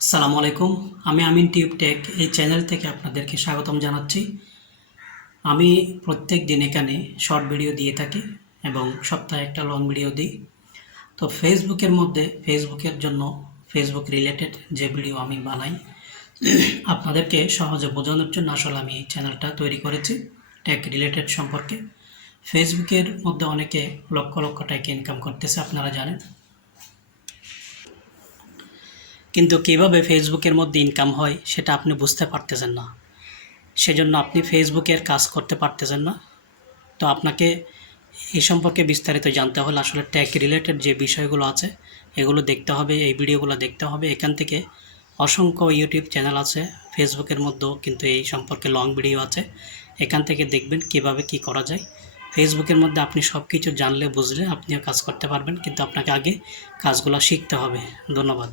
আসসালামু আলাইকুম। আমি আমিন টিউব টেক এই চ্যানেল থেকে আপনাদেরকে স্বাগতম জানাচ্ছি। আমি প্রত্যেক দিন এখানে শর্ট ভিডিও দিয়ে থাকি এবং সপ্তাহে একটা লং ভিডিও দিই। তো ফেসবুকের মধ্যে ফেসবুকের জন্য ফেসবুক রিলেটেড যে ভিডিও আমি বানাই আপনাদেরকে সহজে বোঝানোর জন্য আসলে আমি এই চ্যানেলটা তৈরি করেছি টেক রিলেটেড সম্পর্কে। ফেসবুকের মধ্যে অনেকে লক্ষ লক্ষ টাকা ইনকাম করতেছে আপনারা জানেন, কিন্তু কীভাবে ফেসবুকের মধ্যে ইনকাম হয় সেটা আপনি বুঝতে পারতেছেন না। সেজন্য আপনি ফেসবুকের কাজ করতে পারতেছেন না। তো আপনাকে এই সম্পর্কে বিস্তারিত জানতে হলে আসলে টেক রিলেটেড যে বিষয়গুলো আছে এগুলো দেখতে হবে, এই ভিডিওগুলো দেখতে হবে। এখান থেকে অসংখ্য ইউটিউব চ্যানেল আছে, ফেসবুকের মধ্যেও কিন্তু এই সম্পর্কে লং ভিডিও আছে। এখান থেকে দেখবেন কিভাবে কি করা যায়। ফেসবুকের মধ্যে আপনি সব কিছু জানলে বুঝলে আপনিও কাজ করতে পারবেন, কিন্তু আপনাকে আগে কাজগুলো শিখতে হবে। ধন্যবাদ।